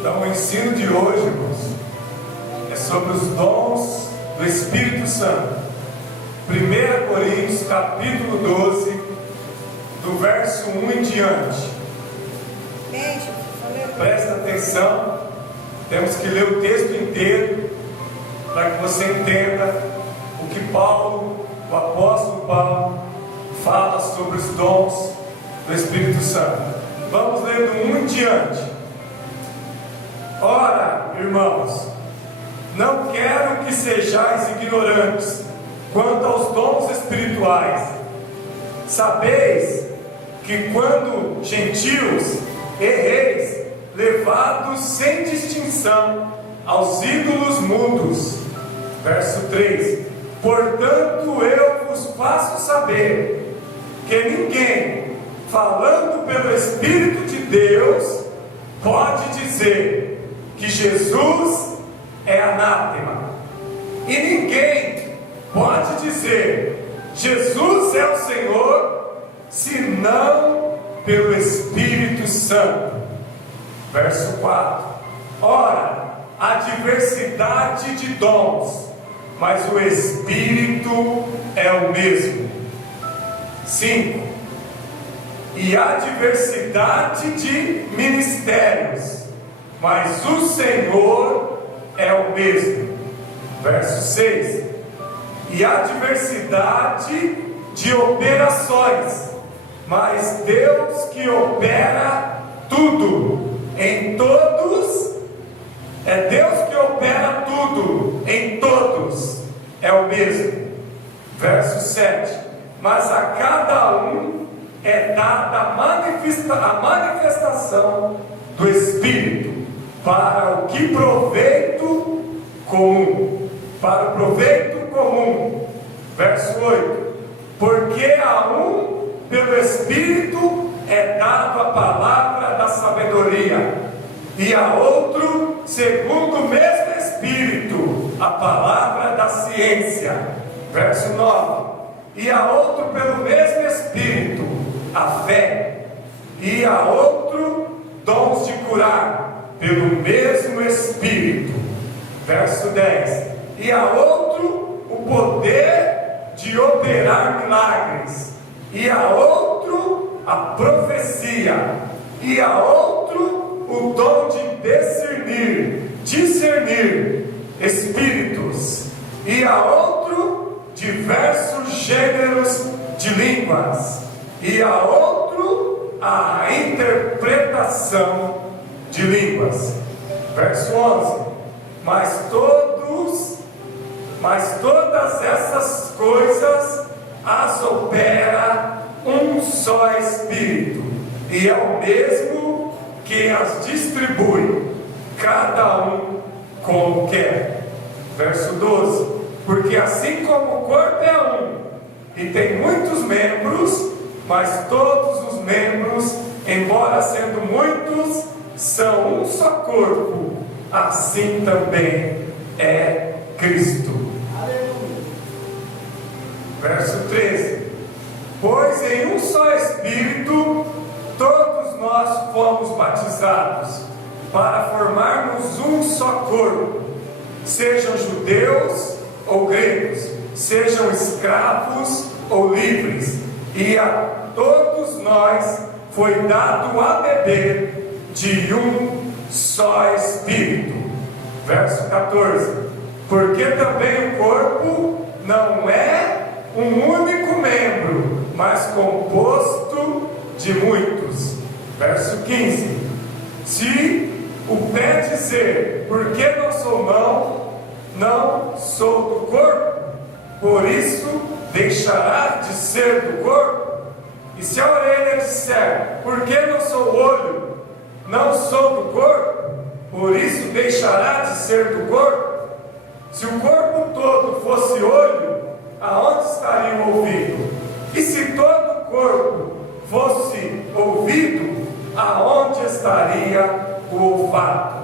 Então, o ensino de hoje, irmãos, é sobre os dons do Espírito Santo. 1 Coríntios, capítulo 12, do verso 1 em diante. Presta atenção, temos que ler o texto inteiro, para que você entenda o que Paulo, o apóstolo Paulo, fala sobre os dons do Espírito Santo. Vamos ler do 1 em diante. Ora, irmãos, não quero que sejais ignorantes quanto aos dons espirituais. Sabeis que quando gentios e reis, levados sem distinção aos ídolos mudos. Verso 3: portanto eu vos faço saber que ninguém, falando pelo Espírito de Deus, pode dizer que Jesus é anátema, e ninguém pode dizer Jesus é o Senhor, senão pelo Espírito Santo. Verso 4: ora, há diversidade de dons, mas o Espírito é o mesmo. 5: e há diversidade de ministérios, mas o Senhor é o mesmo. Verso 6: e há diversidade de operações, mas Deus que opera tudo em todos, é Deus que opera tudo em todos, é o mesmo. Verso 7: mas a cada um é dada a manifestação do Espírito, para o que proveito comum, para o proveito comum. Verso 8: porque a um pelo Espírito é dado a palavra da sabedoria, e a outro, segundo o mesmo Espírito, a palavra da ciência. Verso 9: e a outro pelo mesmo Espírito, a fé, e a outro dons de curar, pelo mesmo Espírito. Verso 10: e a outro o poder de operar milagres, e a outro a profecia, e a outro o dom de discernir espíritos, e a outro diversos gêneros de línguas, e a outro a interpretação de línguas. Verso 11: mas todas essas coisas as opera um só Espírito, e é o mesmo que as distribui, cada um como quer. Verso 12: porque assim como o corpo é um, e tem muitos membros, mas todos os membros, embora sendo muitos, são um só corpo, assim também é Cristo. Aleluia. Verso 13: pois em um só Espírito todos nós fomos batizados, para formarmos um só corpo, sejam judeus ou gregos, sejam escravos ou livres, e a todos nós foi dado a beber de um só Espírito. Verso 14: porque também o corpo não é um único membro, mas composto de muitos. Verso 15: se o pé dizer, porque não sou mão, não sou do corpo, por isso deixará de ser do corpo. E se a orelha disser, porque não sou olho, não sou do corpo, por isso deixará de ser do corpo. Se o corpo todo fosse olho, aonde estaria o ouvido? E se todo o corpo fosse ouvido, aonde estaria o olfato?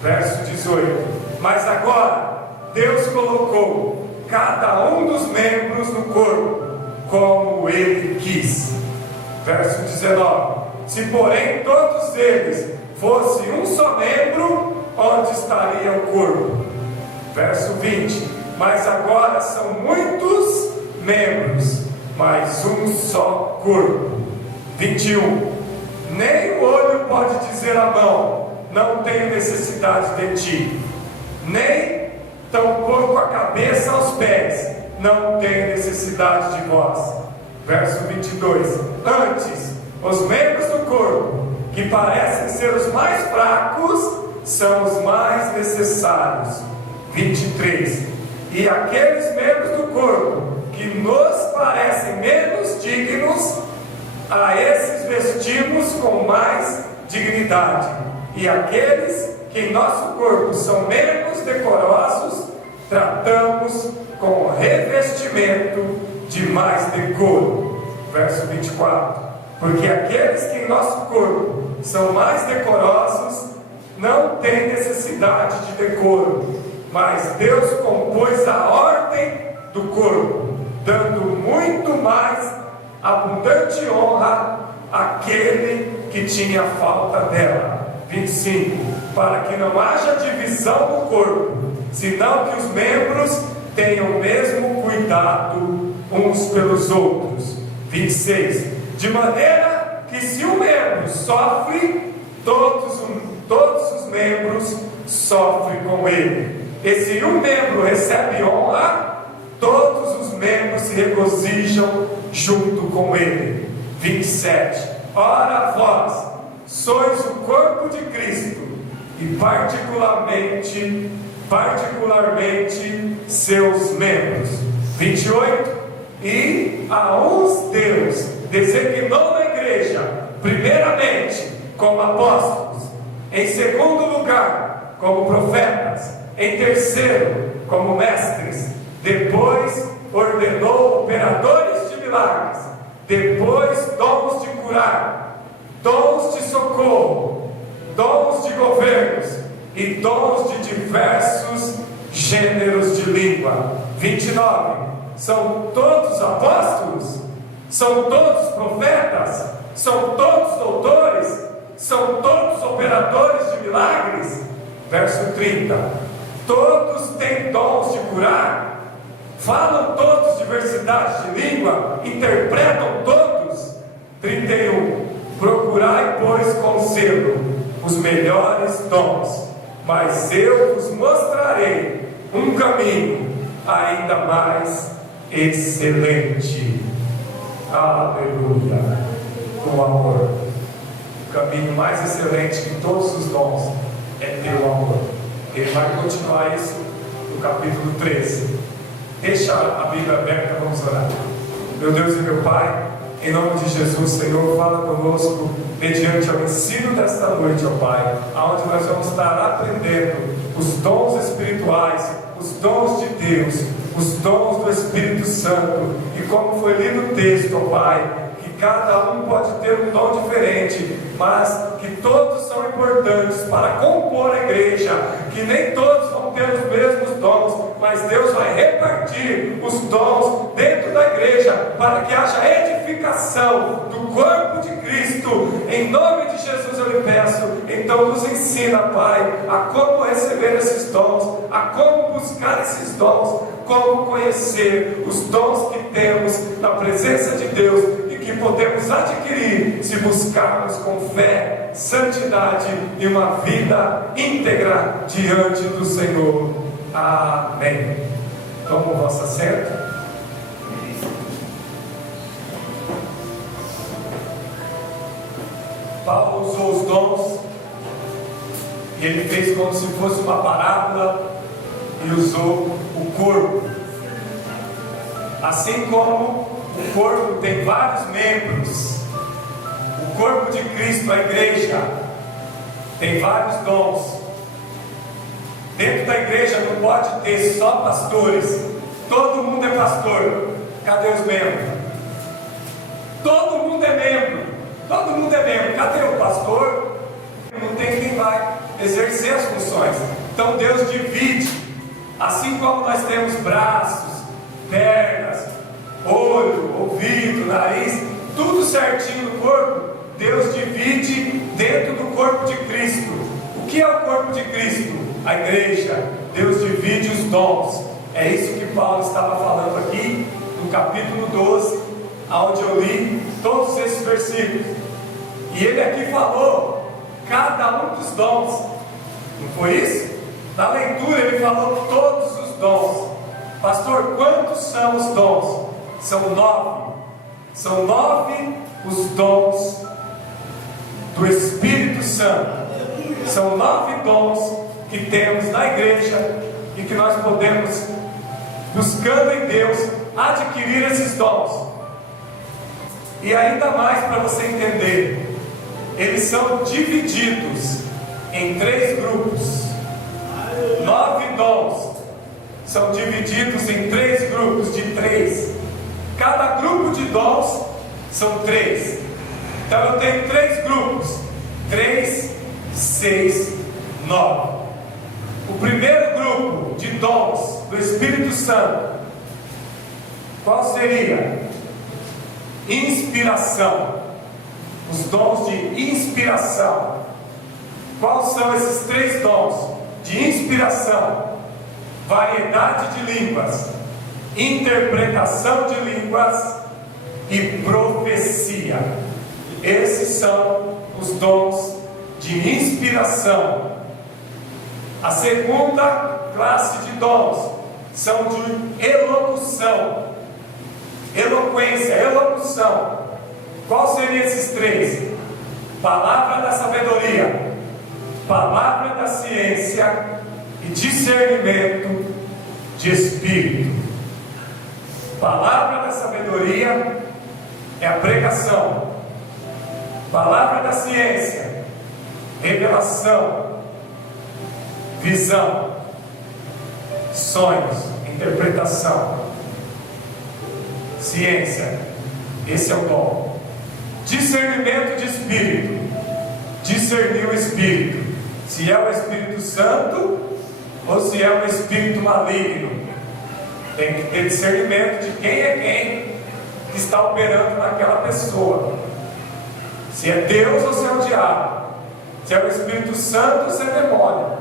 Verso 18: mas agora Deus colocou cada um dos membros no corpo como Ele quis. Verso 19: se porém todos eles fosse um só membro, onde estaria o corpo? Verso 20: mas agora são muitos membros, mas um só corpo. 21: nem o olho pode dizer à mão: não tenho necessidade de ti, nem tampouco a cabeça aos pés: não tenho necessidade de vós. Verso 22: antes, os membros do corpo, que parecem ser os mais fracos, são os mais necessários. 23: e aqueles membros do corpo que nos parecem menos dignos, a esses vestimos com mais dignidade, e aqueles que em nosso corpo são menos decorosos, tratamos com revestimento de mais decoro. Verso 24: porque aqueles que em nosso corpo são mais decorosos não têm necessidade de decoro, mas Deus compôs a ordem do corpo, dando muito mais abundante honra àquele que tinha falta dela. 25: para que não haja divisão no corpo, senão que os membros tenham o mesmo cuidado uns pelos outros. 26: de maneira que se um membro sofre, todos os membros sofrem com ele. E se um membro recebe honra, todos os membros se regozijam junto com ele. 27: ora vós sois o corpo de Cristo, e particularmente seus membros. 28: e a uns Deus designou na igreja, primeiramente como apóstolos, em segundo lugar como profetas, em terceiro como mestres, depois ordenou operadores de milagres, depois dons de curar, dons de socorro, dons de governos e dons de diversos gêneros de língua. 29: são todos apóstolos? São todos profetas? São todos doutores? São todos operadores de milagres? Verso 30: todos têm dons de curar? Falam todos diversidade de língua? Interpretam todos? 31: procurai, pois, com zelo os melhores dons, mas eu vos mostrarei um caminho ainda mais excelente. Aleluia. Com amor. O caminho mais excelente que todos os dons é ter o amor. Ele vai continuar isso no capítulo 13. Deixa a Bíblia aberta, vamos orar. Meu Deus e meu Pai, em nome de Jesus, Senhor, fala conosco mediante o ensino desta noite, ó Pai, aonde nós vamos estar aprendendo os dons espirituais, os dons de Deus, os dons do Espírito Santo, e como foi lido o texto, ó Pai, que cada um pode ter um dom diferente, mas que todos são importantes para compor a igreja, que nem todos vão ter os mesmos dons, mas Deus vai repartir os dons dentro da igreja, para que haja edificação do corpo de Cristo. Em nome de Jesus eu lhe peço, então nos ensina, Pai, a como receber esses dons, a como buscar esses dons, como conhecer os dons que temos na presença de Deus e que podemos adquirir se buscarmos com fé, santidade e uma vida íntegra diante do Senhor. Amém. Toma o vosso assento. Paulo usou os dons e ele fez como se fosse uma parábola e usou o corpo. Assim como o corpo tem vários membros, o corpo de Cristo, a igreja, tem vários dons. Dentro da igreja não pode ter só pastores. Todo mundo é pastor. Cadê os membros? Todo mundo é membro. Todo mundo é membro. Cadê o pastor? Não tem quem vai exercer as funções. Então Deus divide. Assim como nós temos braços, pernas, olho, ouvido, nariz, tudo certinho no corpo, Deus divide dentro do corpo de Cristo. O que é o corpo de Cristo? A igreja. Deus divide os dons. É isso que Paulo estava falando aqui no capítulo 12, onde eu li todos esses versículos. E ele aqui falou cada um dos dons. Não foi isso? Na leitura ele falou todos os dons. Pastor, quantos são os dons? São 9. São 9 os dons do Espírito Santo. São 9 dons que temos na igreja e que nós podemos, buscando em Deus, adquirir esses dons. E ainda mais para você entender, eles são divididos em 3 grupos. 9 dons são divididos em 3 grupos de 3. Cada grupo de dons são 3. Então eu tenho 3 grupos: 3, 6, 9. O primeiro grupo de dons do Espírito Santo, qual seria? Inspiração. Os dons de inspiração. Quais são esses 3 dons? De inspiração, variedade de línguas, interpretação de línguas e profecia. Esses são os dons de inspiração. A segunda classe de dons são de elocução, eloquência, elocução. Qual seriam esses 3? Palavra da sabedoria, palavra da ciência e discernimento de espírito. Palavra da sabedoria é a pregação. Palavra da ciência, revelação, visão, sonhos, interpretação. Ciência, esse é o dom. Discernimento de espírito, discernir o espírito, se é o Espírito Santo ou se é um espírito maligno. Tem que ter discernimento de quem é quem que está operando naquela pessoa, se é Deus ou se é o diabo, se é o Espírito Santo ou se é demônio.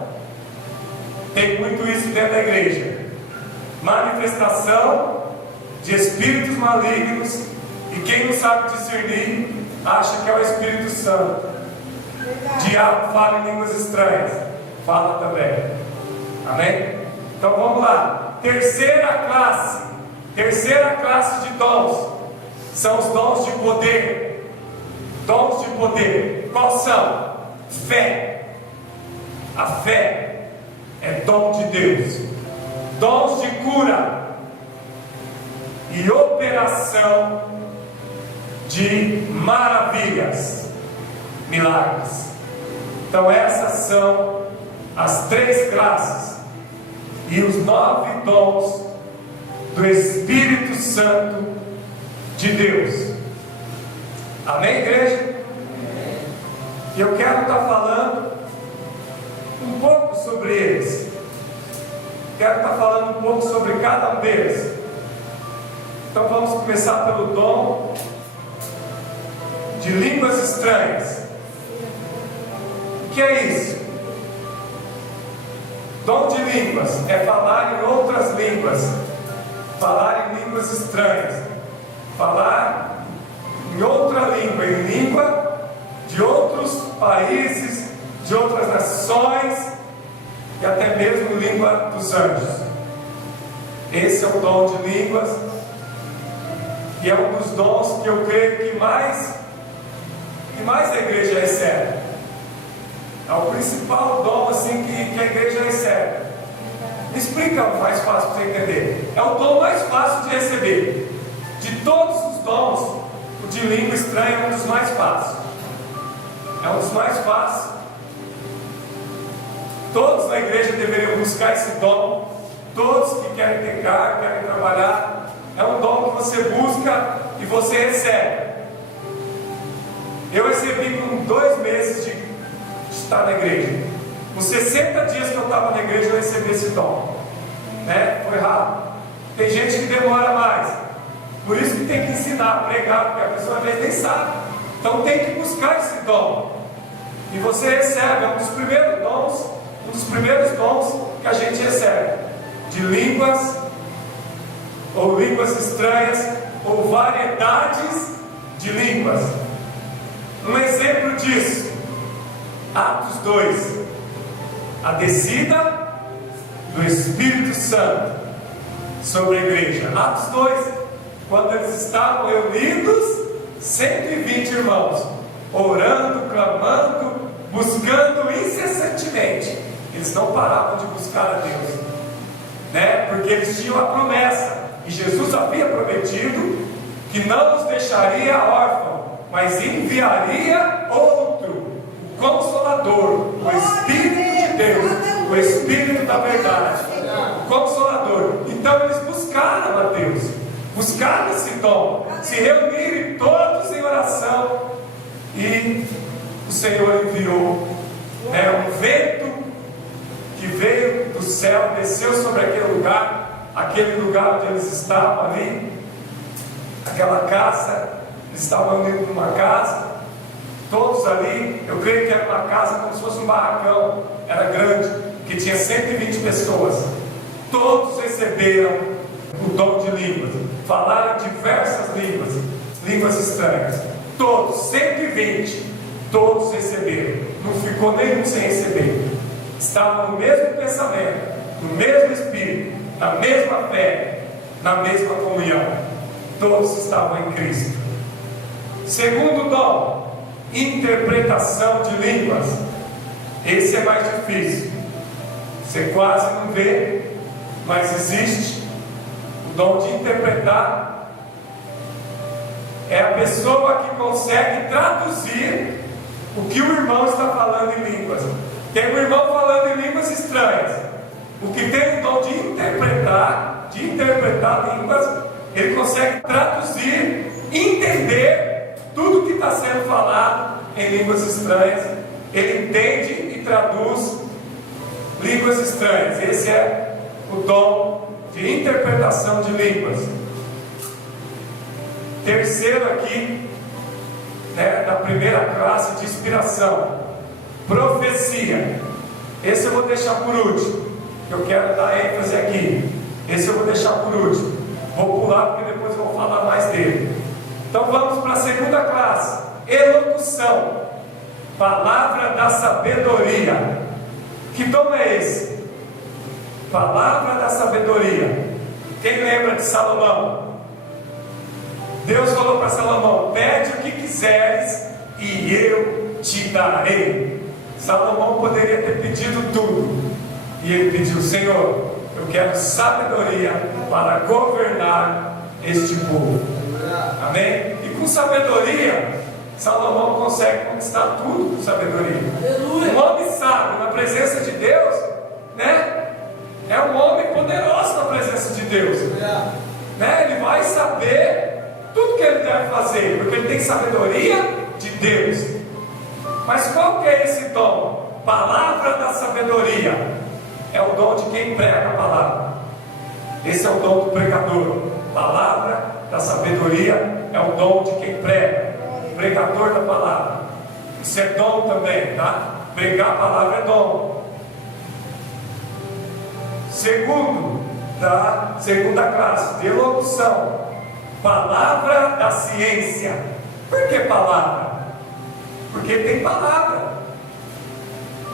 Tem muito isso dentro da igreja. Manifestação de espíritos malignos, e quem não sabe discernir acha que é o Espírito Santo. Diabo fala em línguas estranhas, fala também. Amém? Então vamos lá. Terceira classe de dons são os dons de poder. Dons de poder. Quais são? Fé. A fé é dom de Deus. Dons de cura e operação de maravilhas, milagres. Então essas são as 3 classes e os 9 dons do Espírito Santo de Deus. Amém, igreja? E eu quero estar falando um pouco sobre eles. Quero estar falando um pouco sobre cada um deles. Então vamos começar pelo dom de línguas estranhas. O que é isso? Dom de línguas é falar em outras línguas, falar em línguas estranhas, falar em outra língua, em língua de outros países, de outras nações e até mesmo língua dos anjos. Esse é o dom de línguas, e é um dos dons que eu creio que mais a igreja recebe. É o principal dom assim que a igreja recebe. Me explica mais fácil para você entender. É o dom mais fácil de receber. De todos os dons, o de língua estranha é um dos mais fáceis. É um dos mais fáceis. Todos na igreja deveriam buscar esse dom. Todos que querem ter cargo, querem trabalhar. É um dom que você busca e você recebe. Eu recebi com 2 meses de estar na igreja. Com 60 dias que eu estava na igreja, eu recebi esse dom. Foi rápido. Tem gente que demora mais. Por isso que tem que ensinar, pregar, porque a pessoa às vezes nem sabe. Então tem que buscar esse dom. E você recebe, é um dos primeiros dons que a gente recebe, de línguas, ou línguas estranhas, ou variedades de línguas. Um exemplo disso, Atos 2, a descida do Espírito Santo sobre a igreja. Atos 2, quando eles estavam reunidos, 120 irmãos, orando, clamando, buscando incessantemente. Eles não paravam de buscar a Deus, né? Porque eles tinham a promessa, e Jesus havia prometido que não os deixaria órfãos, mas enviaria outro, o Consolador, o Espírito de Deus, o Espírito da verdade, o Consolador. Então eles buscaram a Deus, buscaram esse dom, se reuniram todos em oração, e o Senhor enviou, né, um vento que veio do céu, desceu sobre aquele lugar onde eles estavam ali, aquela casa. Eles estavam dentro de uma casa, todos ali. Eu creio que era uma casa como se fosse um barracão, era grande, que tinha 120 pessoas. Todos receberam o dom de línguas, falaram diversas línguas estranhas. Todos, 120, todos receberam, não ficou nenhum sem receber. Estavam no mesmo pensamento, no mesmo espírito, na mesma fé, na mesma comunhão. Todos estavam em Cristo. Segundo dom, interpretação de línguas. Esse é mais difícil, você quase não vê, mas existe. O dom de interpretar é a pessoa que consegue traduzir o que o irmão está falando em línguas. Tem um irmão falando em línguas estranhas. O que tem o dom de interpretar línguas, ele consegue traduzir, entender tudo que está sendo falado em línguas estranhas. Ele entende e traduz línguas estranhas. Esse é o dom de interpretação de línguas. Terceiro aqui, né, da primeira classe de inspiração, profecia. Esse eu vou deixar por último. Eu quero dar ênfase aqui. Esse eu vou deixar por último. Vou pular porque depois eu vou falar mais dele. Então vamos para a segunda classe, elocução, palavra da sabedoria. Que dom é esse? Palavra da sabedoria. Quem lembra de Salomão? Deus falou para Salomão: pede o que quiseres e eu te darei. Salomão poderia ter pedido tudo, e ele pediu: Senhor, eu quero sabedoria para governar este povo. Amém? E com sabedoria, Salomão consegue conquistar tudo com sabedoria. Um homem sábio na presença de Deus, né? É um homem poderoso na presença de Deus, né? Ele vai saber tudo que ele deve fazer, porque ele tem sabedoria de Deus. Mas qual que é esse dom? Palavra da sabedoria. É o dom de quem prega a palavra. Esse é o dom do pregador. Palavra da sabedoria é o dom de quem prega, pregador da palavra. Isso é dom também, tá? Pregar a palavra é dom. Segunda classe de elocução, palavra da ciência. Por que palavra? Porque tem palavra.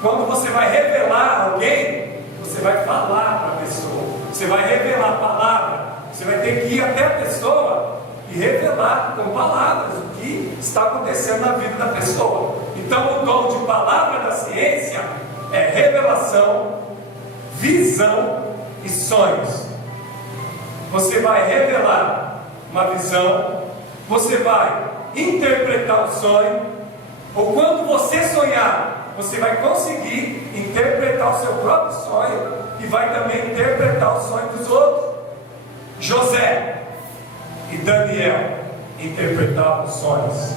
Quando você vai revelar alguém, você vai falar para a pessoa, você vai revelar a palavra. Você vai ter que ir até a pessoa e revelar com palavras o que está acontecendo na vida da pessoa. Então o dom de palavra da ciência é revelação, visão e sonhos. Você vai revelar uma visão, você vai interpretar um sonho, ou quando você sonhar, você vai conseguir interpretar o seu próprio sonho e vai também interpretar o sonho dos outros. José e Daniel interpretavam sonhos.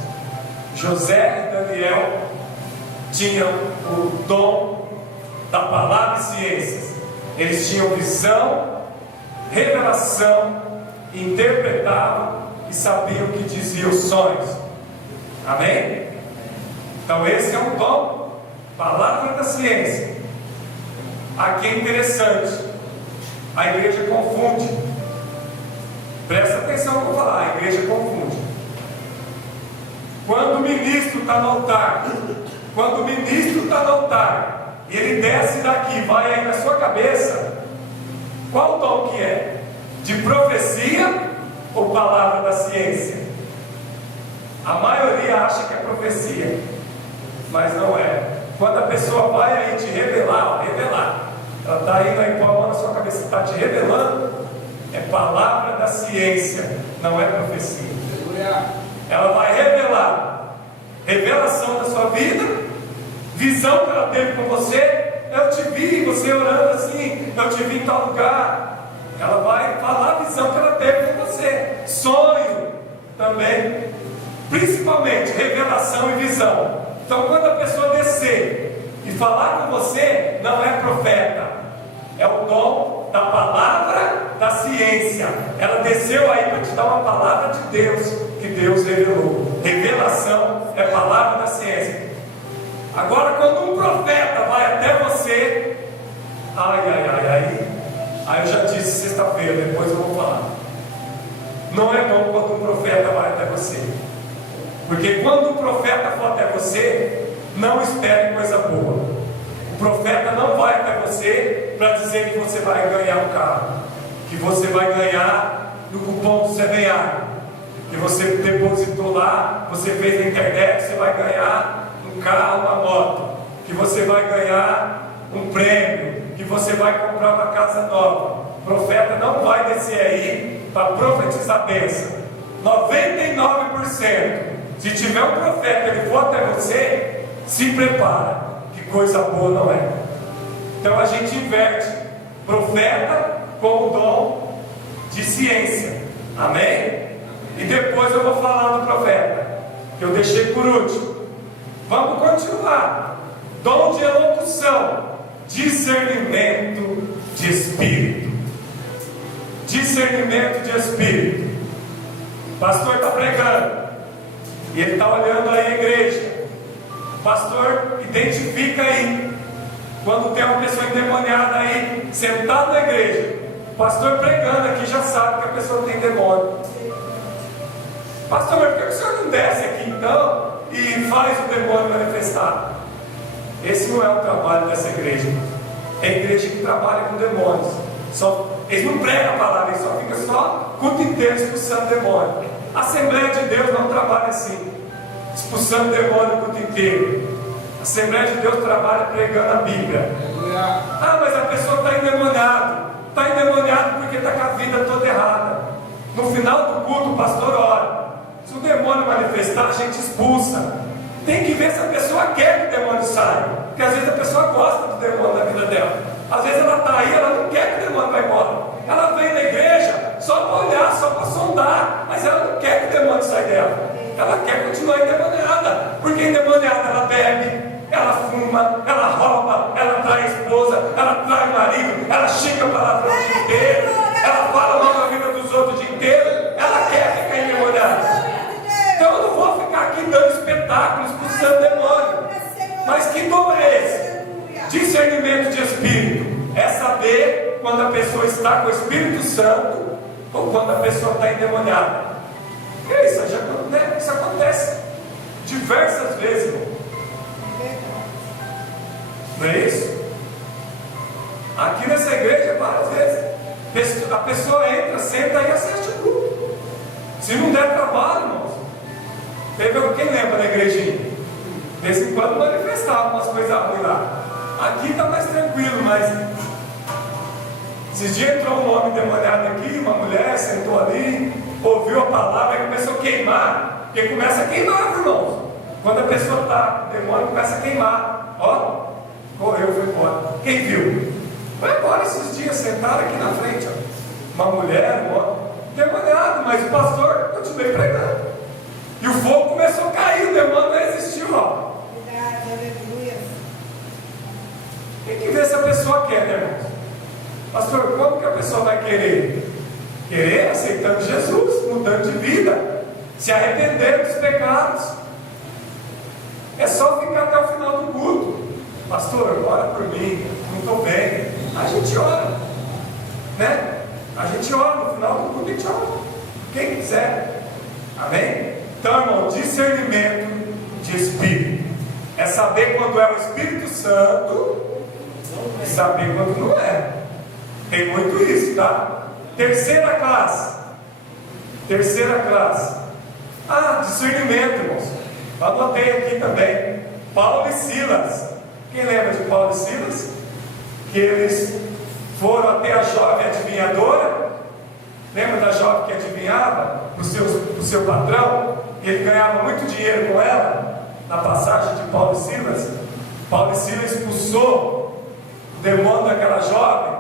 José e Daniel tinham o dom da palavra e ciências. Eles tinham visão, revelação, interpretavam e sabiam o que diziam os sonhos. Amém? Então esse é um dom, palavra da ciência. Aqui é interessante, a igreja confunde. Presta atenção no que eu vou falar, a igreja confunde. Quando o ministro está no altar, e ele desce daqui, vai aí na sua cabeça, qual dom que é? De profecia ou palavra da ciência? A maioria acha que é profecia, mas não é. Quando a pessoa vai aí te revelar, ela está indo aí com a mão na sua cabeça, está te revelando, é palavra da ciência, não é profecia. Ela vai revelar, revelação da sua vida, visão que ela teve com você. Eu te vi, você orando assim, eu te vi em tal lugar. Ela vai falar a visão que ela teve com você, sonho também, principalmente revelação e visão. Então quando a pessoa descer e falar com você, não é profeta, é o dom da palavra da ciência. Ela desceu aí para te dar uma palavra de Deus, que Deus revelou. Revelação é palavra da ciência. Agora quando um profeta vai até você, aí eu já disse sexta-feira, depois eu vou falar. Não é bom quando um profeta vai até você, porque quando um profeta for até você, não espere coisa boa. O profeta não vai até você para dizer que você vai ganhar um carro, que você vai ganhar no cupom do CBA, que você depositou lá, você fez na internet, você vai ganhar um carro, uma moto, que você vai ganhar um prêmio, que você vai comprar uma casa nova. O profeta não vai descer aí para profetizar bênção. 99%. Se tiver um profeta, ele for até você, se prepara, que coisa boa não é. Então a gente inverte profeta com o dom de ciência. Amém? E depois eu vou falar do profeta, que eu deixei por último. Vamos continuar. Dom de elocução, discernimento de espírito. Discernimento de espírito. O pastor está pregando e ele está olhando aí a igreja. O pastor identifica aí quando tem uma pessoa endemoniada aí sentada na igreja. O pastor pregando aqui já sabe que a pessoa tem demônio. Pastor, mas por que o senhor não desce aqui então e faz o demônio manifestar? Esse não é o trabalho dessa igreja. É a igreja que trabalha com demônios. Eles não pregam a palavra, eles só ficam só culto inteiro expulsando demônio. A Assembleia de Deus não trabalha assim, expulsando demônio o culto inteiro. A Assembleia de Deus trabalha pregando a Bíblia. Ah, mas a pessoa está endemoniada. Está endemoniado porque está com a vida toda errada. No final do culto o pastor ora. Se o demônio manifestar, a gente expulsa. Tem que ver se a pessoa quer que o demônio saia, porque às vezes a pessoa gosta do demônio na vida dela. Às vezes ela está aí, ela não quer que o demônio vá embora. Ela vem na igreja só para olhar, só para sondar, mas ela não quer que o demônio saia dela. Ela quer continuar endemoniada, porque endemoniada ela bebe, ela fuma, ela rouba, ela trai a esposa, ela trai o marido, ela xinga a palavra o dia inteiro, ela fala mal da vida dos outros o dia inteiro. Ela quer ficar endemoniada. Então eu não vou ficar aqui dando espetáculos, expulsando demônio. Mas que dom é esse? Discernimento de espírito. É saber quando a pessoa está com o Espírito Santo ou quando a pessoa está endemoniada. E isso acontece diversas vezes, irmão. Não é isso? Aqui nessa igreja, várias vezes. A pessoa entra, senta e assiste o culto. Se não der trabalho, irmãos. Teve quem lembra da igrejinha? De vez em quando manifestava umas coisas ruins lá. Aqui está mais tranquilo, mas esses dias entrou um homem endemoniado aqui, uma mulher sentou ali, ouviu a palavra e começou a queimar. Porque começa a queimar, irmãos. Quando a pessoa está, o demônio começa a queimar. Ó, correu, foi embora. Quem viu? Foi embora esses dias, sentaram aqui na frente. Ó. Uma mulher, um homem, demoniado, mas o pastor continuou pregando. E o fogo começou a cair, o demônio não existiu, ó. Tem que ver se a pessoa quer, né, irmãos? Pastor, como que a pessoa vai querer? Querer aceitando Jesus, mudando de vida, se arrependendo dos pecados. É só ficar até o final do culto. Pastor, ora por mim, não estou bem. A gente ora, né? A gente ora no final do culto, a gente ora. Quem quiser. Amém? Então, irmão, discernimento de Espírito é saber quando é o Espírito Santo e saber quando não é. Tem muito isso, tá? Terceira classe. Discernimento, irmãos. Anotei aqui também. Paulo e Silas. Quem lembra de Paulo e Silas? Que eles foram até a jovem adivinhadora. Lembra da jovem que adivinhava para o seu patrão? E ele ganhava muito dinheiro com ela. Na passagem de Paulo e Silas. Paulo e Silas expulsou o demônio daquela jovem.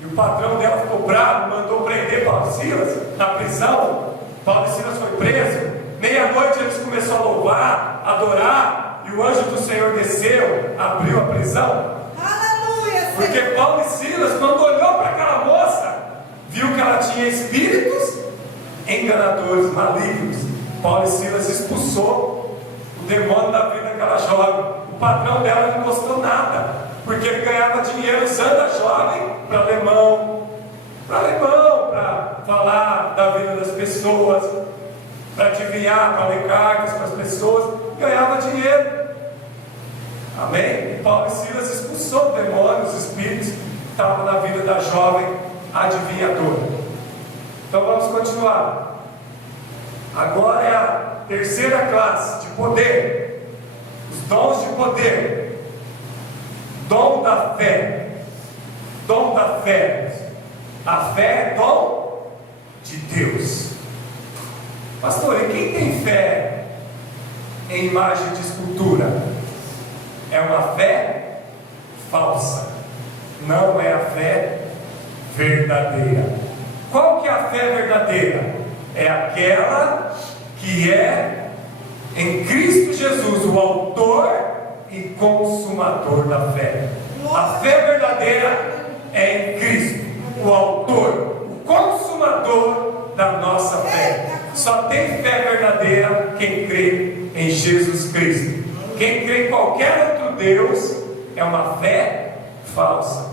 E o patrão dela ficou bravo, mandou prender Paulo e Silas na prisão. Paulo e Silas foi preso. Meia-noite eles começaram a louvar, adorar, e o anjo do Senhor desceu, abriu a prisão. Aleluia, porque Paulo e Silas, quando olhou para aquela moça, viu que ela tinha espíritos enganadores, malignos. Paulo e Silas expulsou o demônio da vida daquela jovem. O patrão dela não gostou nada, porque ele ganhava dinheiro usando a jovem para alemão, para falar da vida das pessoas, para adivinhar, para ler cartas para as pessoas, ganhava dinheiro. Amém? E Paulo e Silas expulsou o demônio, os espíritos que estavam na vida da jovem adivinhadora. Então vamos continuar. Agora é a terceira classe de poder, os dons de poder. Dom da fé. Dom da fé. A fé é dom de Deus. Pastor, e quem tem fé em imagem de escultura? É uma fé falsa, não é a fé verdadeira. Qual que é a fé verdadeira? É aquela que é em Cristo Jesus, o autor e consumador da fé. A fé verdadeira é em Cristo, o autor, o consumador da nossa fé. Só tem fé verdadeira quem crê em Jesus Cristo. Quem crê em qualquer outro Deus é uma fé falsa.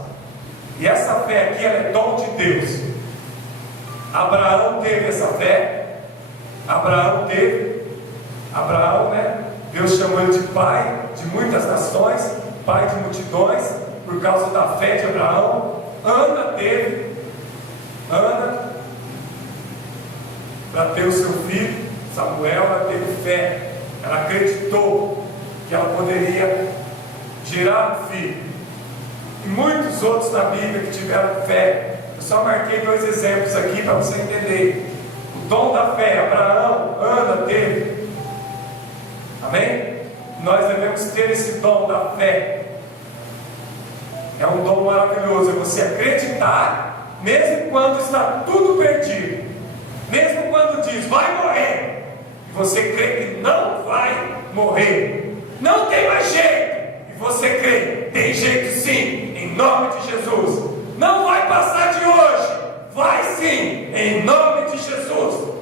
E essa fé aqui ela é dom de Deus. Abraão teve essa fé. Abraão, né? Deus chamou ele de pai de muitas nações, pai de multidões, por causa da fé de Abraão. Ana, para ter o seu filho, Samuel, ela teve fé. Ela acreditou que ela poderia gerar um filho. E muitos outros na Bíblia que tiveram fé. Eu só marquei 2 exemplos aqui para você entender. O dom da fé, Abraão, Ana teve. Amém? Nós devemos ter esse dom da fé. É um dom maravilhoso. É você acreditar, mesmo quando está tudo perdido. Mesmo quando diz, vai morrer. E você crê que não vai morrer. Não tem mais jeito. E você crê, tem jeito sim, em nome de Jesus. Não vai passar de hoje. Vai sim, em nome de Jesus.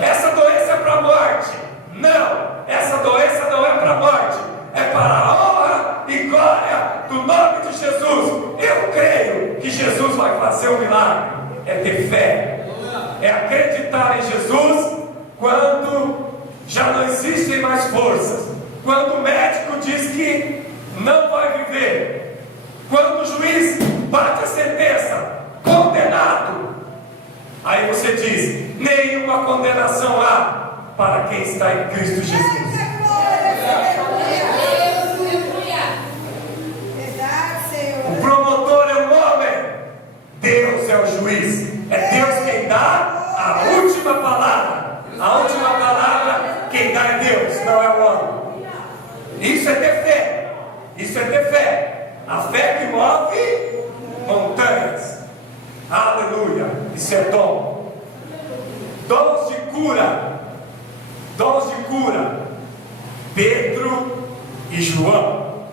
Essa doença é para a morte. Não, essa doença não é para a morte. É para a honra e glória do nome de Jesus. Eu creio que Jesus vai fazer um milagre. É ter fé. É acreditar em Jesus quando já não existem mais forças. Quando o médico diz que não vai viver. Quando o juiz bate a sentença, condenado. Aí você diz, nenhuma condenação há para quem está em Cristo Jesus. O promotor é um homem, Deus é o juiz. É Deus quem dá a última palavra. A última palavra quem dá é Deus, não é o homem. Isso é ter fé. Isso é ter fé. A fé que move montanhas. Aleluia. Isso é dom. Dons de cura. Dons de cura. Pedro e João.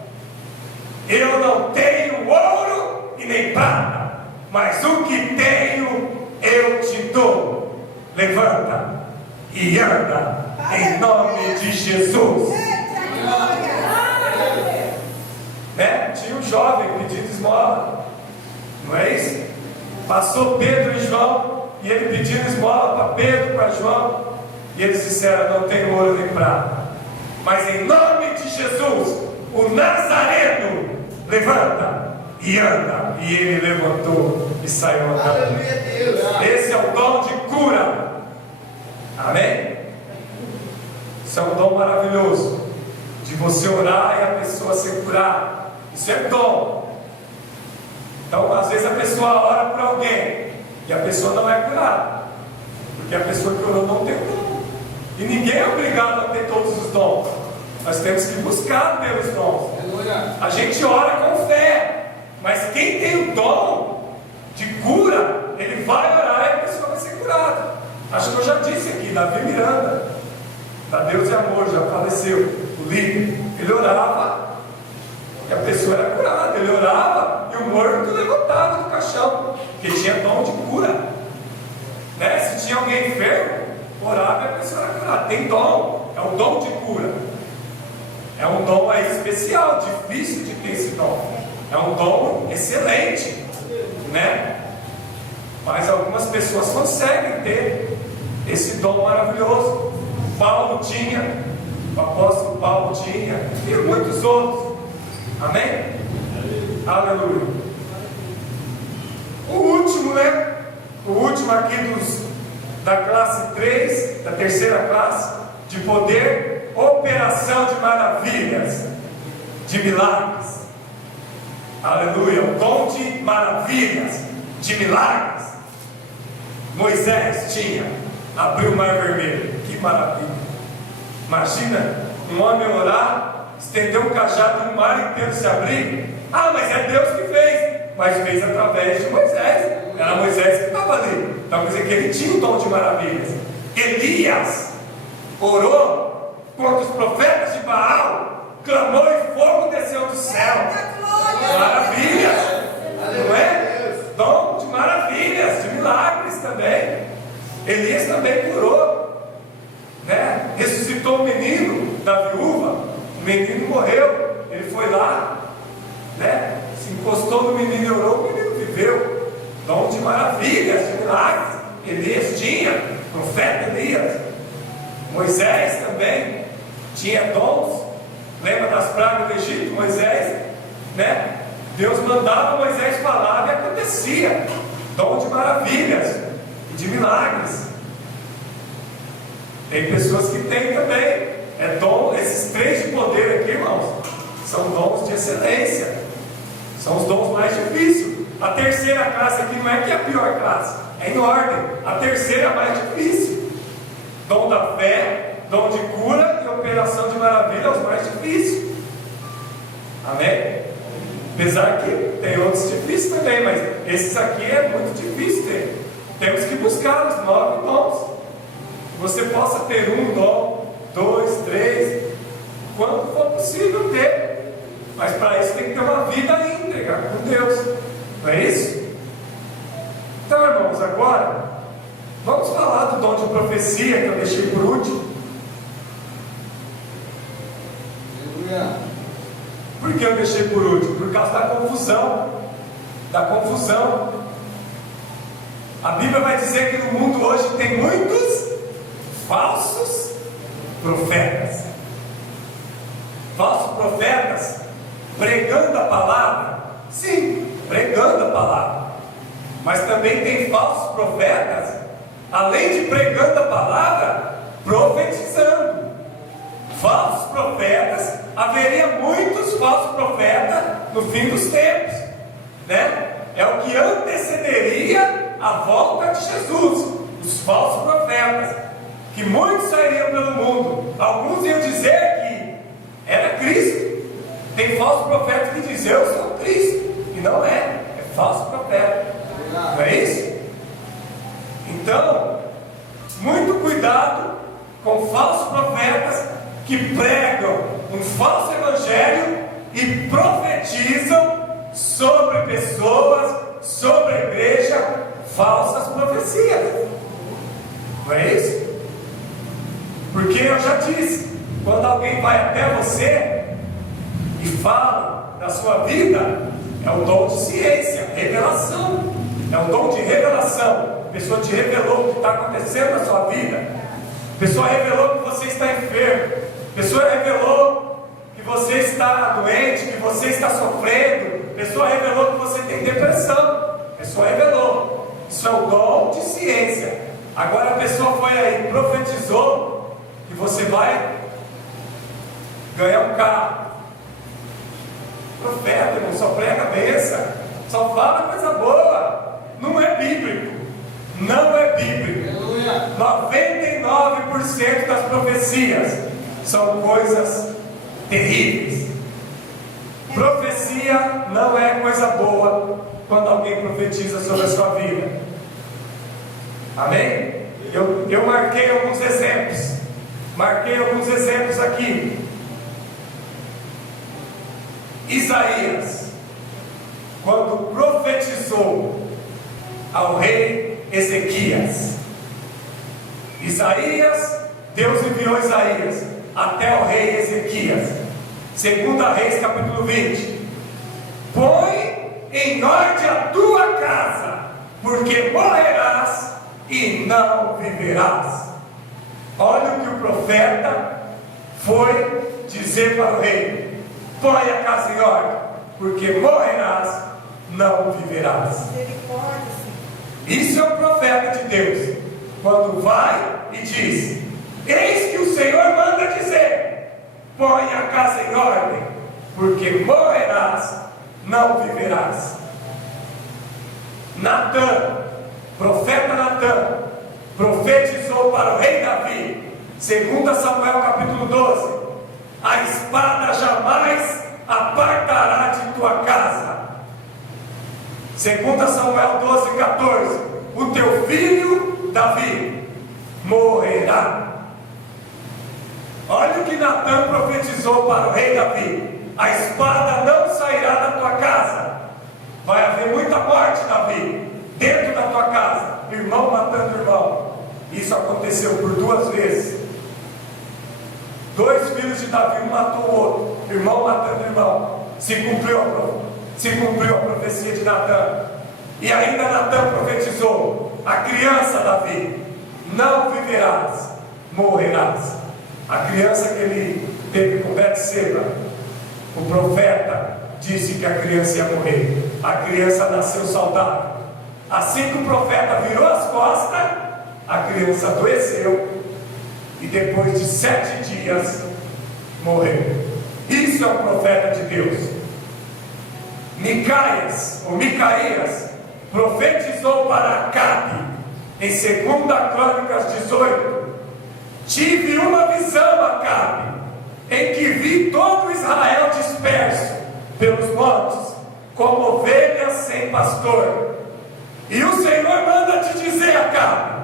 Eu não tenho ouro e nem prata, mas o que tenho eu te dou. Levanta e anda em nome de Jesus. Né? Tinha um jovem pedindo esmola, não é isso? Passou Pedro e João, e ele pedindo esmola para Pedro, para João, e eles disseram: não tem ouro nem prata, mas em nome de Jesus, o Nazareno, levanta e anda. E ele levantou e saiu andando. Esse é o dom de cura. Amém? Isso é um dom maravilhoso, de você orar e a pessoa ser curada. Isso é dom. Então, às vezes a pessoa ora por alguém e a pessoa não é curada, porque a pessoa que orou não tem dom. E ninguém é obrigado a ter todos os dons. Nós temos que buscar ter os dons. A gente ora com fé, mas quem tem o dom de cura, ele vai orar e a pessoa vai ser curada. Acho que eu já disse aqui, Davi Miranda, da Deus e Amor, já faleceu, o líder. Ele orava e a pessoa era curada. Ele orava e o morto levantava do caixão, porque tinha dom de cura, né? Se tinha alguém enfermo, orava e a pessoa era curada. Tem dom, é um dom de cura. É um dom aí especial, difícil de ter esse dom. É um dom excelente, né? Mas algumas pessoas conseguem ter esse dom maravilhoso. Paulo tinha, o apóstolo Paulo tinha, e muitos outros. Amém? Aleluia. O último, né? O último aqui da classe 3, da terceira classe, de poder, operação de maravilhas, de milagres. Aleluia. O dom de maravilhas, de milagres. Moisés tinha, abriu o mar vermelho. Que maravilha. Imagina um homem orar, estender um cajado e o mar inteiro se abrir. Ah, mas é Deus que fez. Mas fez através de Moisés. Era Moisés que estava ali. Então quer dizer que ele tinha o dom de maravilhas. Elias orou contra os profetas de Baal, clamou e fogo desceu do céu. Maravilhas, não é? Dom de maravilhas, de milagres também. Elias também curou, né? Ressuscitou o menino da viúva. O menino morreu. Ele foi lá, né? Se encostou no menino e orou. O menino viveu. Dom de maravilhas, de milagres. Elias tinha, profeta Elias. Moisés também tinha dons. Lembra das pragas do Egito? Moisés, né? Deus mandava Moisés falar e acontecia. Dom de maravilhas e de milagres. Tem pessoas que têm também. É dom, esses três de poder aqui, irmãos, são dons de excelência. São os dons mais difíceis. A terceira classe aqui não é que é a pior classe, é em ordem. A terceira é a mais difícil. Dom da fé, dom de cura e operação de maravilha, os mais difíceis. Amém? Apesar que tem outros difíceis também, mas esses aqui é muito difícil ter. Temos que buscar os 9 dons. Você possa ter um dom, 2, 3, quanto for possível ter. Mas para isso tem que ter uma vida íntegra com Deus. Não é isso? Então, irmãos, agora vamos falar do dom de profecia que eu deixei por último. Por que eu deixei por último? Por causa da confusão. Da confusão. A Bíblia vai dizer que no mundo hoje tem muitos falsos profetas. Falsos profetas pregando a palavra. Sim, pregando a palavra. Mas também tem falsos profetas, além de pregando a palavra, profetizando. Falsos profetas, haveria muitos falsos profetas no fim dos tempos, né? É o que antecederia a volta de Jesus. Os falsos profetas, que muitos sairiam pelo mundo. Alguns iam dizer que era Cristo. Tem falsos profetas que dizem: eu sou Cristo, e não é, é falso profeta. Não é isso? Então, muito cuidado com falsos profetas que pregam um falso evangelho e profetizam sobre pessoas, sobre a igreja, falsas profecias. Não é isso? Porque eu já disse, Quando alguém vai até você e fala da sua vida, é o dom de ciência, revelação. É um dom de revelação. A pessoa te revelou o que está acontecendo na sua vida. A pessoa revelou que você está enfermo. A pessoa revelou que você está doente, que você está sofrendo. A pessoa revelou que você tem depressão. A pessoa revelou. Isso é o dom de ciência. Agora a pessoa foi aí, profetizou que você vai ganhar um carro. Profeta, irmão, só prega a bênção, só fala coisa boa. Não é bíblico. Não é bíblico. 99% das profecias são coisas terríveis. Profecia não é coisa boa quando alguém profetiza sobre a sua vida. Amém? Eu marquei alguns exemplos. Marquei alguns exemplos aqui. Isaías, quando profetizou ao rei Ezequias, Deus enviou Isaías até o rei Ezequias. 2 Reis capítulo 20. Põe em ordem a tua casa, porque morrerás e não viverás. Olha o que o profeta foi dizer para o rei: põe a casa em ordem, porque morrerás, não viverás. Isso é o profeta de Deus, quando vai e diz: eis que o Senhor manda dizer, põe a casa em ordem, porque morrerás, não viverás. Natã, profeta Natã, profetizou para o rei Davi, 2 Samuel capítulo 12: a espada jamais apartará de tua casa. 2 Samuel 12, 14: o teu filho Davi morrerá. Olha o que Natã profetizou para o rei Davi: a espada não sairá da tua casa. Vai haver muita morte, Davi, dentro da tua casa, irmão matando irmão. Isso aconteceu por 2 vezes. 2 filhos de Davi, um matou o outro, irmão matando irmão. Se cumpriu a profecia de Natã. E ainda Natã profetizou: a criança Davi, não viverás, morrerás. A criança que ele teve com Betseba, o profeta disse que a criança ia morrer. A criança nasceu saudável. Assim que o profeta virou as costas, a criança adoeceu e depois de 7 dias morreu. Isso é um profeta de Deus. Micaías profetizou para Acabe em 2 Crônicas 18: tive uma visão, Acabe, em que vi todo Israel disperso pelos montes, como ovelhas sem pastor. E o Senhor manda te dizer, Acabe: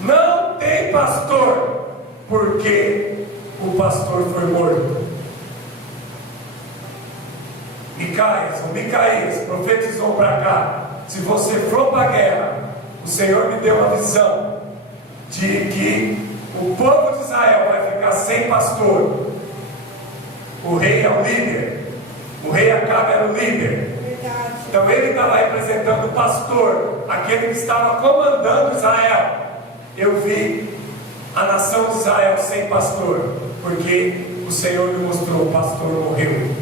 não tem pastor, porque o pastor foi morto. Micaías profetizou para cá: se você for para a guerra, o Senhor me deu uma visão de que o povo de Israel vai ficar sem pastor. O rei é o líder, o rei Acabe era o líder. Então ele estava representando o pastor, aquele que estava comandando Israel. Eu vi a nação de Israel sem pastor, porque o Senhor me mostrou: o pastor morreu.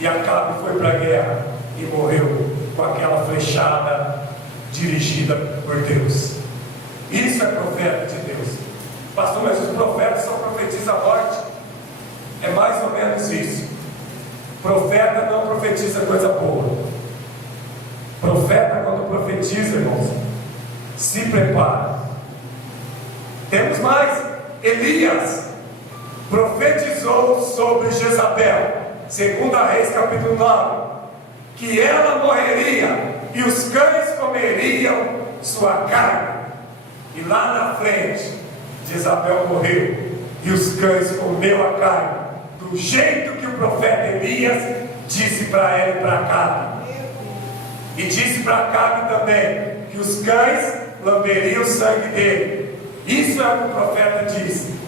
E Acabe foi para a guerra e morreu com aquela flechada dirigida por Deus. Isso é profeta de Deus. Pastor, mas os profetas só profetizam a morte. É mais ou menos isso. Profeta não profetiza coisa boa. Profeta, quando profetiza, irmãos, se prepara. Temos mais. Elias profetizou sobre Jezabel, 2 Reis capítulo 9, que ela morreria e os cães comeriam sua carne. E lá na frente, Jezabel morreu e os cães comeu a carne, do jeito que o profeta Elias disse para ela e para Acabe. E disse para Acabe também que os cães lamberiam o sangue dele. Isso é o que o profeta disse.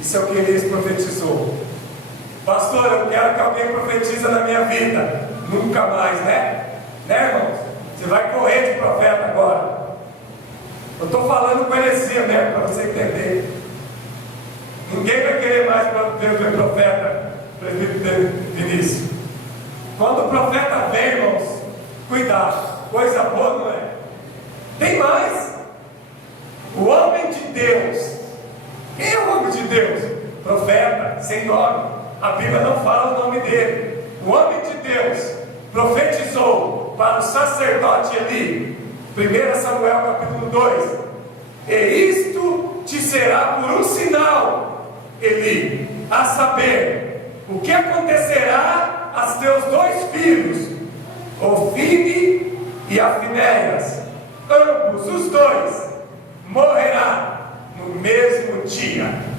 Isso é o que Elias profetizou. Pastor, eu quero que alguém profetize na minha vida. Nunca mais, né? Né, irmãos? Você vai correr de profeta agora. Eu estou falando com heresia mesmo, para você entender. Ninguém vai querer mais ver profeta, presbítero Vinícius. Quando o profeta vem, irmãos, cuidado, coisa boa não é? Tem mais. O homem de Deus. Quem é o homem de Deus? Profeta, sem nome. A Bíblia não fala o nome dele. O homem de Deus profetizou para o sacerdote Eli, 1 Samuel capítulo 2: e isto te será por um sinal, Eli, a saber, o que acontecerá a teus 2 filhos, Ofni e a Finéias, ambos os 2 morrerá no mesmo dia.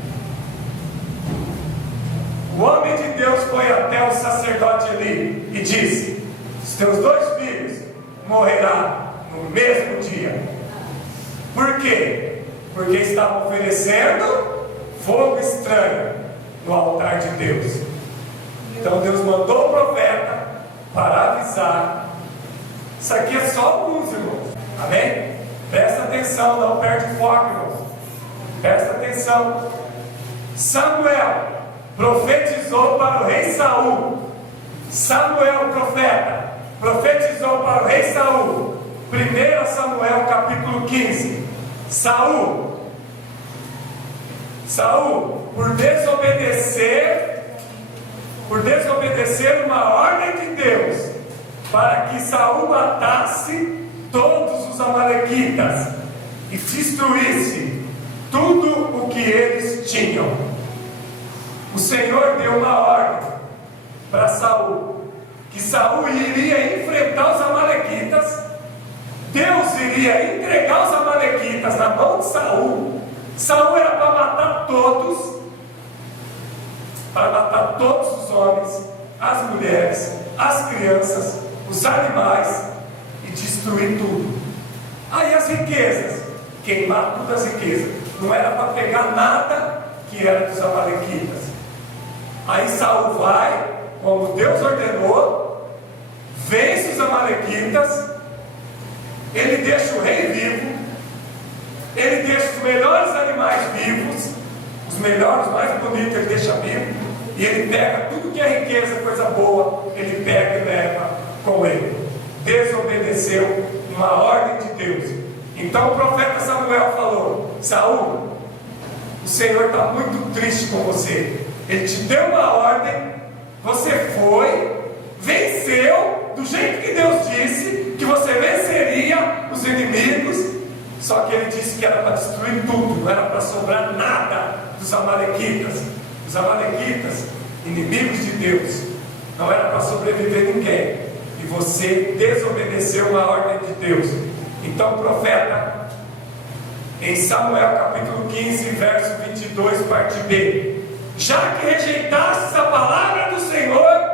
O homem de Deus foi até o sacerdote Eli e disse: os teus 2 filhos morrerão no mesmo dia. Por quê? Porque estavam oferecendo fogo estranho no altar de Deus. Então Deus mandou o profeta para avisar. Isso aqui é só alguns, irmãos. Amém? Presta atenção, não perde foco, irmãos. Presta atenção. Samuel profetizou para o rei Saul. Samuel, profeta, profetizou para o rei Saul. 1 Samuel capítulo 15. Saul, por desobedecer uma ordem de Deus, para que Saul matasse todos os amalequitas e destruísse tudo o que eles tinham. O Senhor deu uma ordem para Saul, que Saul iria enfrentar os amalequitas. Deus iria entregar os amalequitas na mão de Saul. Saul era para matar todos, os homens, as mulheres, as crianças, os animais, e destruir tudo. Aí as riquezas, queimar todas as riquezas. Não era para pegar nada que era dos amalequitas. Aí Saul vai, como Deus ordenou, vence os amalequitas. Ele deixa o rei vivo, ele deixa os melhores animais vivos, os melhores, os mais bonitos ele deixa vivo, e ele pega tudo que é riqueza, coisa boa, ele pega e leva com ele. Desobedeceu uma ordem de Deus. Então o profeta Samuel falou: Saul, o Senhor está muito triste com você. Ele te deu uma ordem, você foi, venceu do jeito que Deus disse que você venceria os inimigos. Só que ele disse que era para destruir tudo, não era para sobrar nada dos amalequitas. Os amalequitas, inimigos de Deus, não era para sobreviver ninguém. E você desobedeceu uma ordem de Deus. Então o profeta, em Samuel capítulo 15, verso 22, parte B: já que rejeitastes a palavra do Senhor,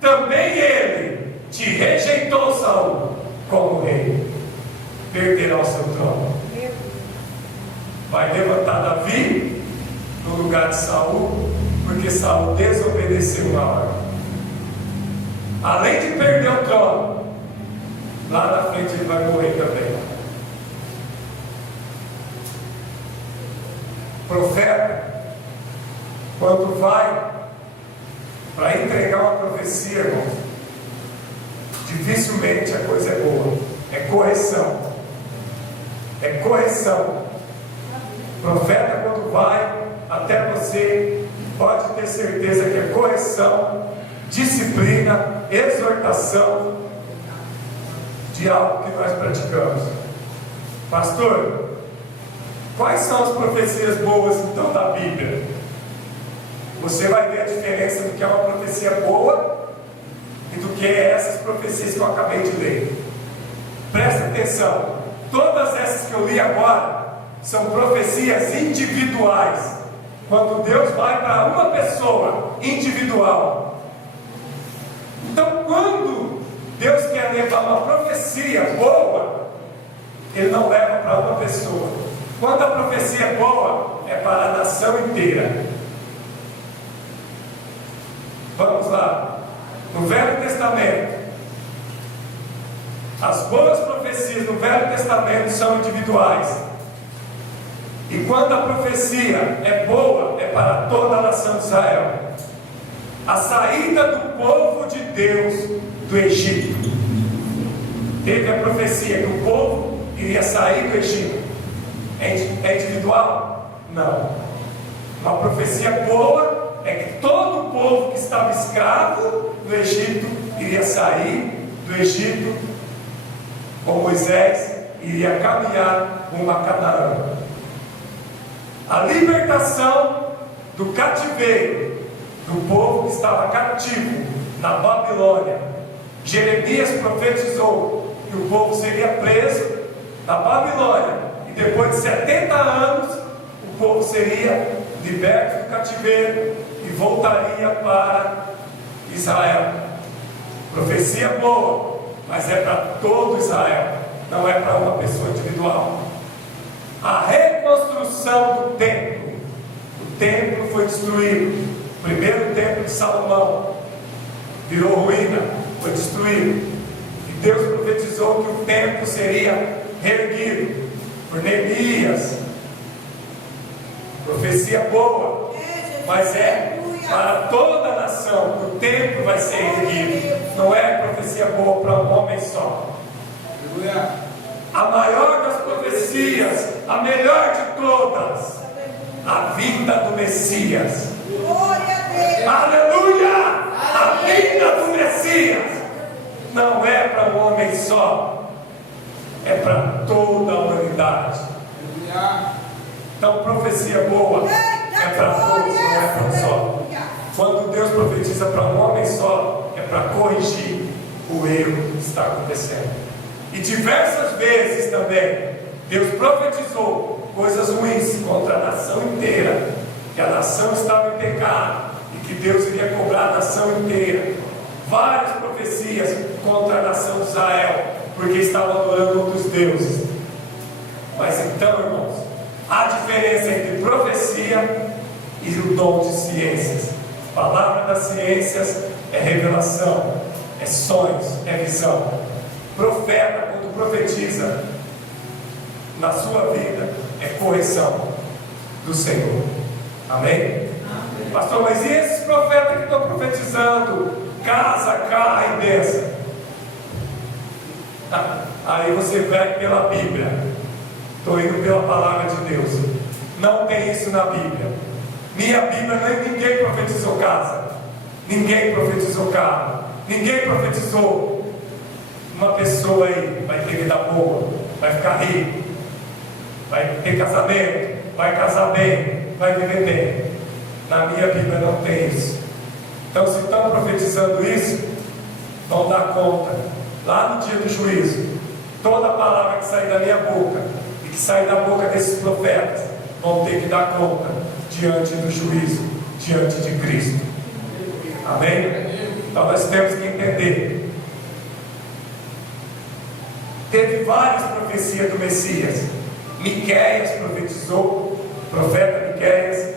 também ele te rejeitou, Saul, como rei. Perderá o seu trono. Vai levantar Davi no lugar de Saul, porque Saul desobedeceu uma ordem. Além de perder o trono, lá na frente ele vai morrer também. Profeta, quando vai para entregar uma profecia, irmão, dificilmente a coisa é boa. É correção. É correção. Profeta, quando vai até você, pode ter certeza que é correção, disciplina, exortação de algo que nós praticamos. Pastor, quais são as profecias boas então da Bíblia? Você vai ver a diferença do que é uma profecia boa e do que é essas profecias que eu acabei de ler. Presta atenção. Todas essas que eu li agora são profecias individuais. Quando Deus vai para uma pessoa individual. Então, quando Deus quer levar uma profecia boa, Ele não leva para uma pessoa. Quando a profecia é boa, é para a nação inteira. Vamos lá. No Velho Testamento, as boas profecias no Velho Testamento são individuais. E quando a profecia é boa, é para toda a nação de Israel. A saída do povo de Deus do Egito. Teve a profecia que o povo iria sair do Egito. É individual? Não. Uma profecia boa é que todo o povo que estava escravo no Egito iria sair do Egito com Moisés, iria caminhar rumo a Canaã. A libertação do cativeiro do povo que estava cativo na Babilônia. Jeremias profetizou que o povo seria preso na Babilônia e depois de 70 anos o povo seria liberto do cativeiro e voltaria para Israel. Profecia boa, mas é para todo Israel, não é para uma pessoa individual. A reconstrução do templo. O templo foi destruído. O primeiro templo de Salomão virou ruína, foi destruído. E Deus profetizou que o templo seria reerguido por Neemias. Profecia boa, mas é para toda a nação. O templo vai ser erguido. Não é profecia boa para um homem só. A maior das profecias, a melhor de todas, a vinda do Messias. Aleluia! A vinda do Messias não é para um homem só, é para toda a humanidade. Então, profecia boa é para todos, não é para um só. Quando Deus profetiza para um homem só, é para corrigir o erro que está acontecendo. E diversas vezes também Deus profetizou coisas ruins contra a nação inteira, que a nação estava em pecado e que Deus iria cobrar a nação inteira. Várias profecias contra a nação de Israel, porque estavam adorando outros deuses. Mas então, irmãos, há diferença entre profecia e o dom de ciências. A palavra das ciências é revelação, é sonhos, é visão. Profeta, quando profetiza na sua vida, é correção do Senhor. Amém? Amém. Pastor, mas e esses profetas que estão profetizando casa, carro e bênção? Aí você vai pela Bíblia. Estou indo pela palavra de Deus. Não tem isso na Bíblia. Minha Bíblia, ninguém profetizou casa, ninguém profetizou carro, ninguém profetizou uma pessoa aí vai ter vida boa, vai ficar rico, vai ter casamento, vai casar bem, vai viver bem. Na minha Bíblia não tem isso. Então, se estão profetizando isso, vão dar conta lá no dia do juízo. Toda palavra que sair da minha boca e que sair da boca desses profetas vão ter que dar conta diante do juízo, diante de Cristo. Amém? Então nós temos que entender. Teve várias profecias do Messias. Miqueias profetizou, o profeta Miqueias,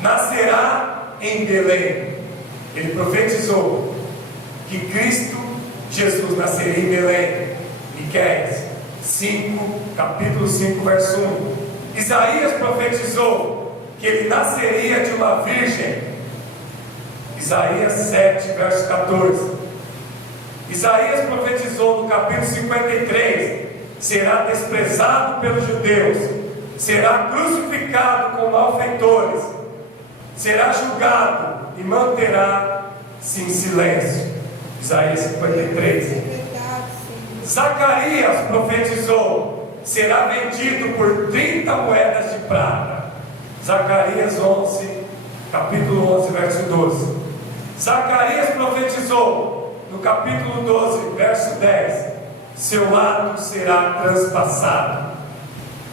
nascerá em Belém. Ele profetizou que Cristo Jesus nasceria em Belém. Miqueias 5, capítulo 5, verso 1. Isaías profetizou que ele nasceria de uma virgem. Isaías 7, verso 14. Isaías profetizou no capítulo 53: será desprezado pelos judeus, será crucificado com malfeitores, será julgado e manterá-se em silêncio. Isaías 53. Zacarias profetizou: será vendido por 30 moedas de prata. Zacarias 11, capítulo 11, verso 12. Zacarias profetizou no capítulo 12, verso 10: seu lado será transpassado.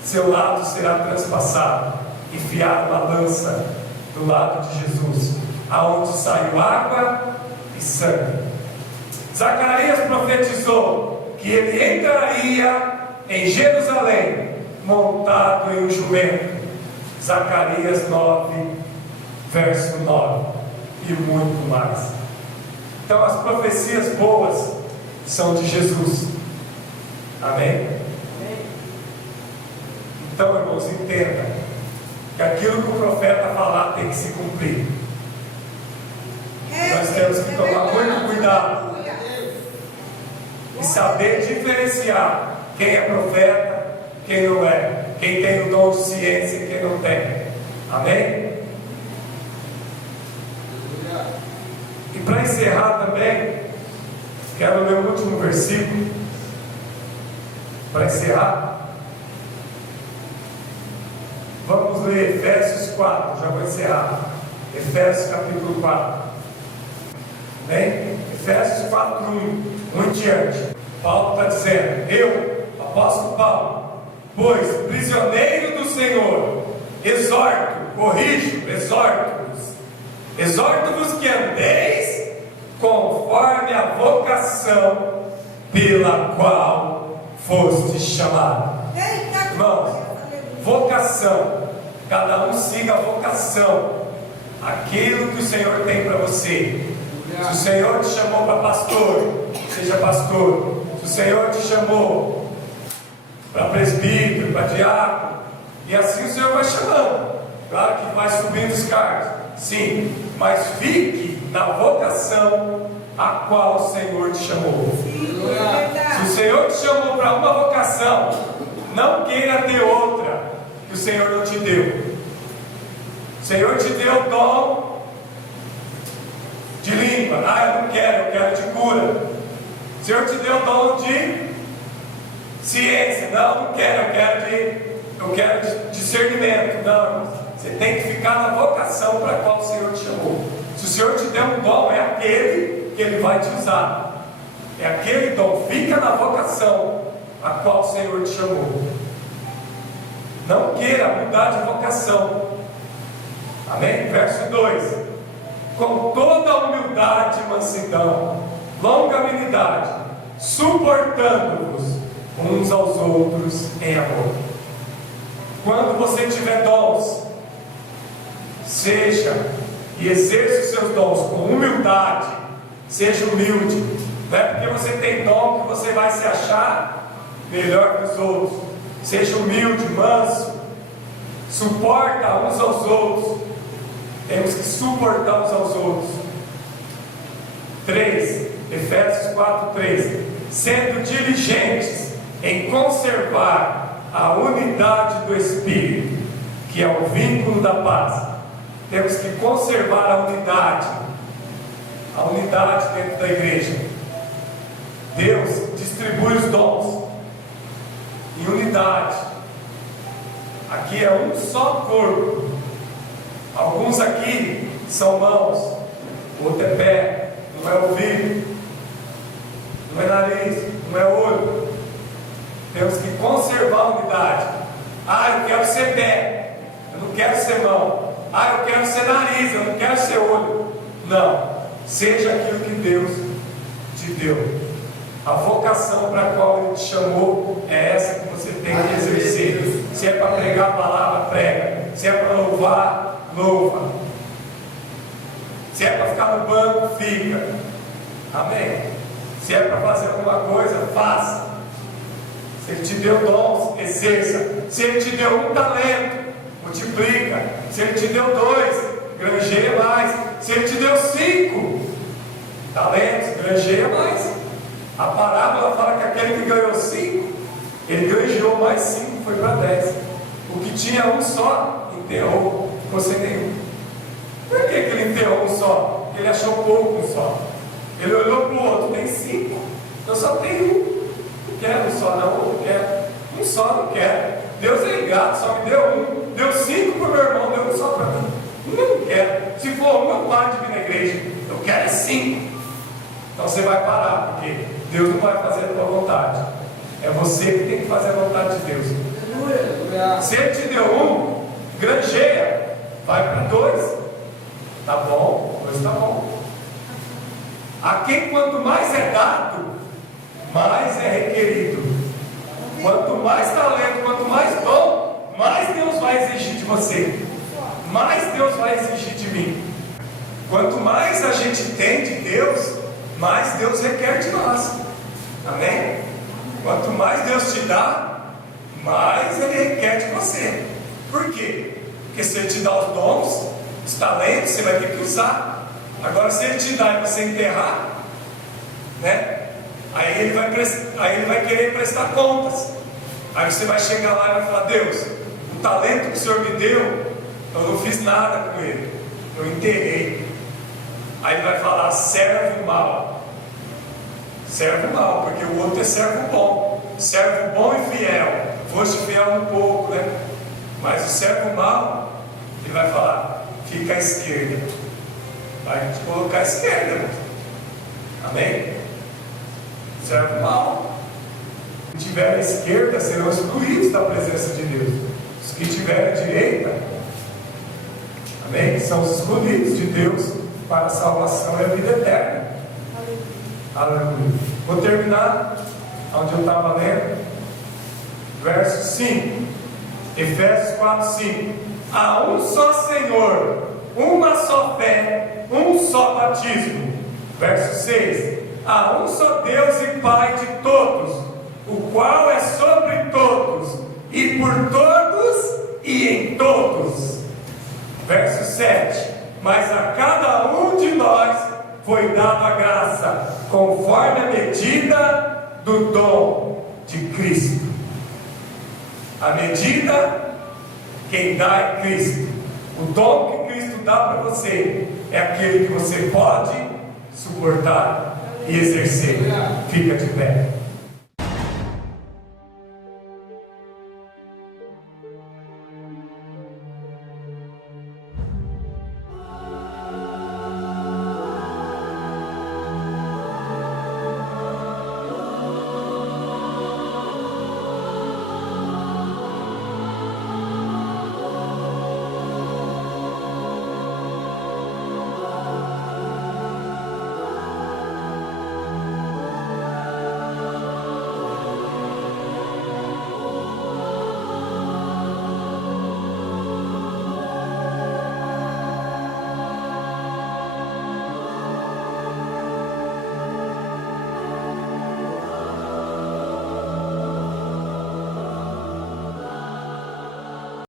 Seu lado será transpassado. Enfiar uma lança do lado de Jesus, aonde saiu água e sangue. Zacarias profetizou que ele entraria em Jerusalém montado em um jumento. Zacarias 9, verso 9. e muito mais. Então as profecias boas são de Jesus. Amém? Então, irmãos, entenda que aquilo que o profeta falar tem que se cumprir. Nós temos que tomar muito cuidado e saber diferenciar quem é profeta, quem não é, quem tem o dom de ciência e quem não tem. Amém? E para encerrar também, quero ler o último versículo. Para encerrar, vamos ler Efésios 4, já vou encerrar. Efésios capítulo 4. Bem? Efésios 4, 1 em diante. Paulo está dizendo: eu, apóstolo Paulo, pois prisioneiro do Senhor, exorto, corrijo, exorto-vos que andeis conforme a vocação pela qual foste chamado. Irmãos, vocação, cada um siga a vocação, aquilo que o Senhor tem para você. Se o Senhor te chamou para pastor, seja pastor. Se o Senhor te chamou para presbítero, para diácono, e assim o Senhor vai chamando. Claro que vai subindo os cargos, sim, mas fique na vocação a qual o Senhor te chamou. Se o Senhor te chamou para uma vocação, não queira ter outra que o Senhor não te deu. O Senhor te deu o dom de língua. Eu não quero, eu quero de cura. O Senhor te deu o dom de ciência. Não quero, eu quero de discernimento. Não, você tem que ficar na vocação para a qual o Senhor te chamou. Se o Senhor te deu um dom, é aquele que Ele vai te usar. É aquele dom. Fica na vocação a qual o Senhor te chamou. Não queira mudar de vocação. Amém? Verso 2: com toda humildade e mansidão, longanimidade, suportando-vos uns aos outros em amor. Quando você tiver dons, seja e exerça os seus dons com humildade. Seja humilde. Não é porque você tem dom que você vai se achar melhor que os outros. Seja humilde, manso, suporta uns aos outros. Temos que suportar uns aos outros. 3, Efésios 4, 3. Sendo diligentes em conservar a unidade do Espírito, que é o vínculo da paz. Temos que conservar a unidade dentro da igreja. Deus distribui os dons em unidade. Aqui é um só corpo. Alguns aqui são mãos, outro é pé, não é ouvido, não é nariz, não é olho. Temos que conservar a unidade. Eu quero ser pé, eu não quero ser mão. Eu quero ser nariz, eu não quero ser olho. Não, seja aquilo que Deus te deu. A vocação para a qual Ele te chamou é essa que você tem que exercer. Se é para pregar a palavra, prega. Se é para louvar, louva. Se é para ficar no banco, fica. Amém? Se é para fazer alguma coisa, faça. Se Ele te deu dons, exerça. Se Ele te deu um talento, multiplica. Se Ele te deu 2, granjeia mais. Se Ele te deu 5 talentos, granjeia mais. A parábola fala que aquele que ganhou 5, ele granjeou mais 5, foi para 10. O que tinha um só, enterrou, ficou sem nenhum. Por que ele enterrou um só? Porque ele achou pouco um só. Ele olhou para o outro, tem 5, eu só tenho um. Não quero um só, não, eu quero. Um só não quero. Deus é ligado, só me deu um. Deu 5 para o meu irmão, deu um só para mim. Não quero. Se for um, eu paro de vir na igreja. Eu quero é 5. Então você vai parar, porque Deus não vai fazer a tua vontade. É você que tem que fazer a vontade de Deus. Se Ele te deu 1, granjeia, vai para 2. Tá bom? 2 tá bom. A quem quanto mais é dado, mais é requerido. Quanto mais talento, quanto mais dom, mais Deus vai exigir de você. Mais Deus vai exigir de mim. Quanto mais a gente tem de Deus, mais Deus requer de nós. Amém? Quanto mais Deus te dá, mais Ele requer de você. Por quê? Porque se Ele te dá os dons, os talentos, você vai ter que usar. Agora, se Ele te dá e você enterrar, né? Aí ele vai querer prestar contas. Aí você vai chegar lá e vai falar: Deus, o talento que o Senhor me deu, eu não fiz nada com ele, eu enterrei. Aí ele vai falar: servo mau. Servo mau, porque o outro é servo bom. Servo bom e fiel. Foste fiel no pouco, né? Mas o servo mau, ele vai falar: fica à esquerda. Vai te colocar à esquerda. Amém? Servo mau. Os que tiverem à esquerda serão excluídos da presença de Deus. Os que tiverem à direita, amém? São os escolhidos de Deus para a salvação e a vida eterna. Aleluia. Vou terminar onde eu estava lendo. Verso 5. Efésios 4, 5. Há um só Senhor, uma só fé, um só batismo. Verso 6. Há um só Deus e Pai de todos, o qual é sobre todos, e por todos, e em todos. Verso 7. Mas a cada um de nós foi dada a graça, conforme a medida do dom de Cristo. A medida, quem dá é Cristo. O dom que Cristo dá para você é aquele que você pode suportar e exercer. Fica de pé.